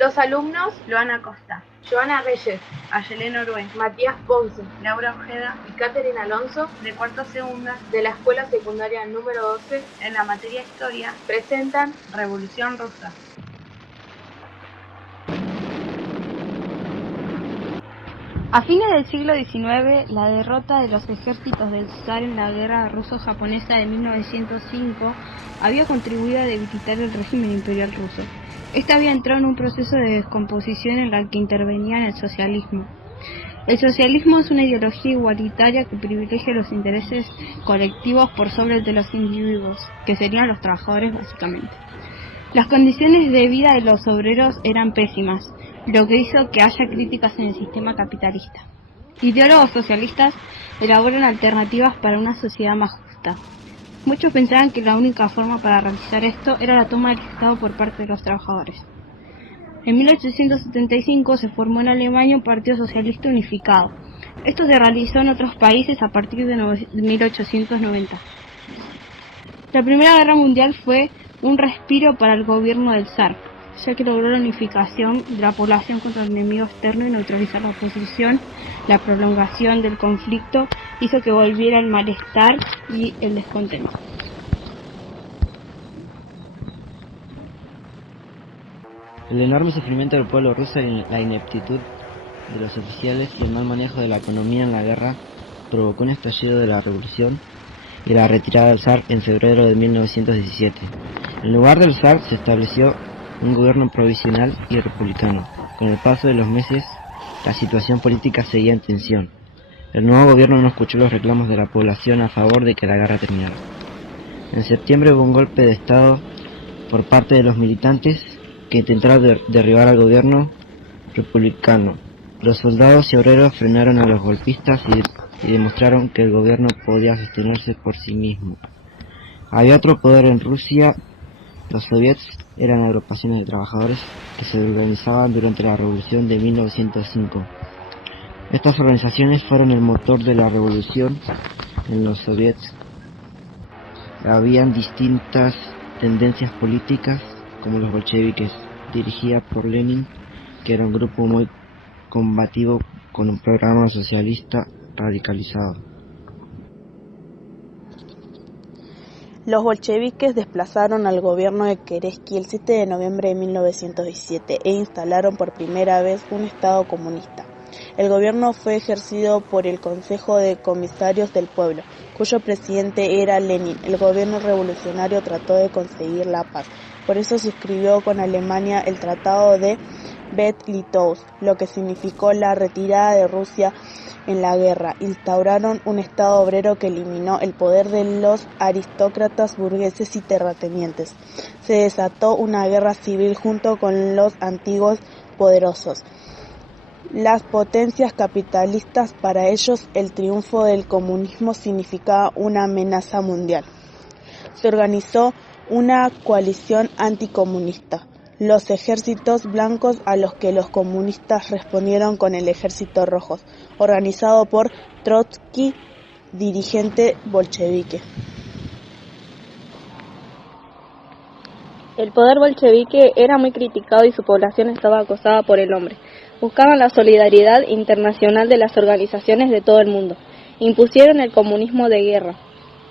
Los alumnos: Luana Costa, Joana Reyes, Ayelén Orué, Matías Ponce, Laura Ojeda, y Catherine Alonso, de cuarto segunda, de la Escuela Secundaria número 12, en la materia Historia, presentan Revolución Rusa. A fines del siglo XIX, la derrota de los ejércitos del zar en la guerra ruso-japonesa de 1905 había contribuido a debilitar el régimen imperial ruso. Este había entrado en un proceso de descomposición en la que intervenía el socialismo. El socialismo es una ideología igualitaria que privilegia los intereses colectivos por sobre el de los individuos, que serían los trabajadores básicamente. Las condiciones de vida de los obreros eran pésimas, lo que hizo que haya críticas en el sistema capitalista. Ideólogos socialistas elaboran alternativas para una sociedad más justa. Muchos pensaban que la única forma para realizar esto era la toma del Estado por parte de los trabajadores. En 1875 se formó en Alemania un partido socialista unificado. Esto se realizó en otros países a partir de 1890. La Primera Guerra Mundial fue un respiro para el gobierno del zar, ya que logró la unificación de la población contra el enemigo externo y neutralizar la oposición. La prolongación del conflicto hizo que volviera el malestar y el descontento. El enorme sufrimiento del pueblo ruso y la ineptitud de los oficiales y el mal manejo de la economía en la guerra provocó un estallido de la revolución y la retirada del zar en febrero de 1917. En lugar del zar se estableció un gobierno provisional y republicano. Con el paso de los meses, la situación política seguía en tensión. El nuevo gobierno no escuchó los reclamos de la población a favor de que la guerra terminara. En septiembre hubo un golpe de estado por parte de los militantes que intentaron derribar al gobierno republicano. Los soldados y obreros frenaron a los golpistas y demostraron que el gobierno podía sostenerse por sí mismo. Había otro poder en Rusia. Los soviets eran agrupaciones de trabajadores que se organizaban durante la revolución de 1905. Estas organizaciones fueron el motor de la revolución. En los soviets habían distintas tendencias políticas, como los bolcheviques, dirigida por Lenin, que era un grupo muy combativo con un programa socialista radicalizado. Los bolcheviques desplazaron al gobierno de Keresky el 7 de noviembre de 1917 e instalaron por primera vez un Estado comunista. El gobierno fue ejercido por el Consejo de Comisarios del Pueblo, cuyo presidente era Lenin. El gobierno revolucionario trató de conseguir la paz, por eso suscribió con Alemania el Tratado de Brest-Litovsk, lo que significó la retirada de Rusia en la guerra. Instauraron un Estado obrero que eliminó el poder de los aristócratas, burgueses y terratenientes. Se desató una guerra civil junto con los antiguos poderosos, las potencias capitalistas. Para ellos, el triunfo del comunismo significaba una amenaza mundial. Se organizó una coalición anticomunista, los ejércitos blancos, a los que los comunistas respondieron con el ejército rojo, organizado por Trotsky, dirigente bolchevique. El poder bolchevique era muy criticado y su población estaba acosada por el hambre. Buscaban la solidaridad internacional de las organizaciones de todo el mundo. Impusieron el comunismo de guerra.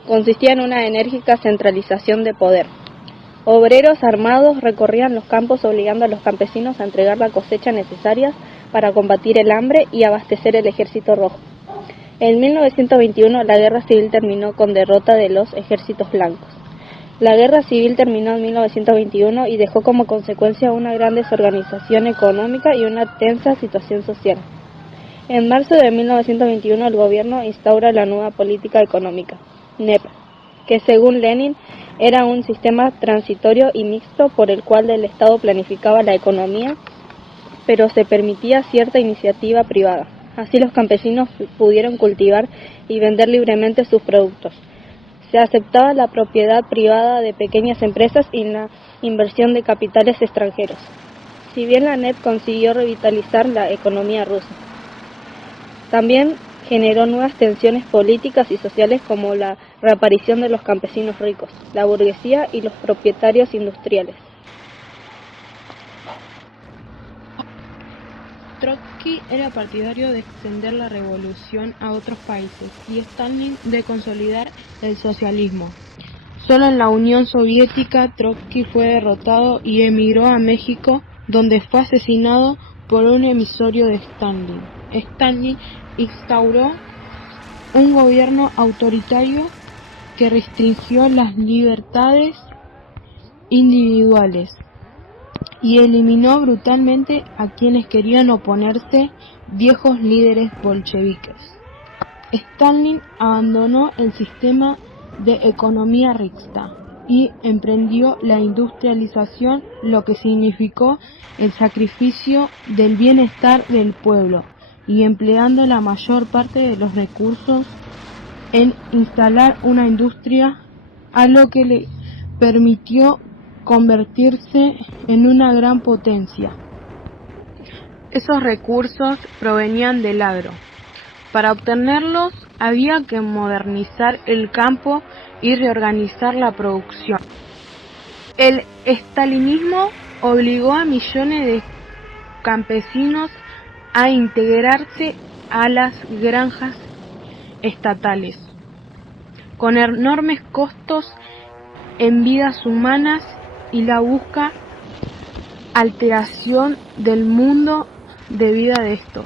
Consistía en una enérgica centralización de poder. Obreros armados recorrían los campos obligando a los campesinos a entregar la cosecha necesaria para combatir el hambre y abastecer el ejército rojo. En 1921 la guerra civil terminó con derrota de los ejércitos blancos. La guerra civil terminó en 1921 y dejó como consecuencia una gran desorganización económica y una tensa situación social. En marzo de 1921 el gobierno instaura la nueva política económica, NEP, que según Lenin era un sistema transitorio y mixto por el cual el Estado planificaba la economía, pero se permitía cierta iniciativa privada. Así los campesinos pudieron cultivar y vender libremente sus productos. Se aceptaba la propiedad privada de pequeñas empresas y la inversión de capitales extranjeros. Si bien la NEP consiguió revitalizar la economía rusa, también generó nuevas tensiones políticas y sociales como la reaparición de los campesinos ricos, la burguesía y los propietarios industriales. Trotsky era partidario de extender la revolución a otros países y Stalin de consolidar el socialismo. Solo en la Unión Soviética Trotsky fue derrotado y emigró a México, donde fue asesinado por un emisario de Stalin. Stalin instauró un gobierno autoritario que restringió las libertades individuales y eliminó brutalmente a quienes querían oponerse, viejos líderes bolcheviques. Stalin abandonó el sistema de economía mixta y emprendió la industrialización, lo que significó el sacrificio del bienestar del pueblo y empleando la mayor parte de los recursos en instalar una industria, a lo que le permitió convertirse en una gran potencia. Esos recursos provenían del agro. Para obtenerlos había que modernizar el campo y reorganizar la producción. El estalinismo obligó a millones de campesinos a integrarse a las granjas estatales, con enormes costos en vidas humanas y la brusca alteración del mundo de vida de estos.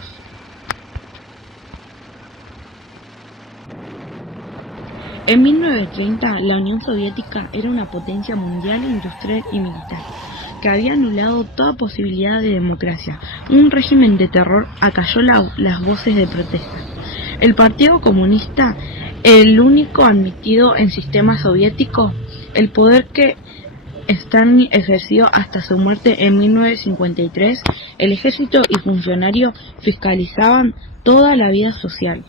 En 1930, la Unión Soviética era una potencia mundial, industrial y militar, que había anulado toda posibilidad de democracia. Un régimen de terror acalló las voces de protesta. El Partido Comunista, el único admitido en sistema soviético, el poder que Stalin ejerció hasta su muerte en 1953, el ejército y funcionarios fiscalizaban toda la vida social.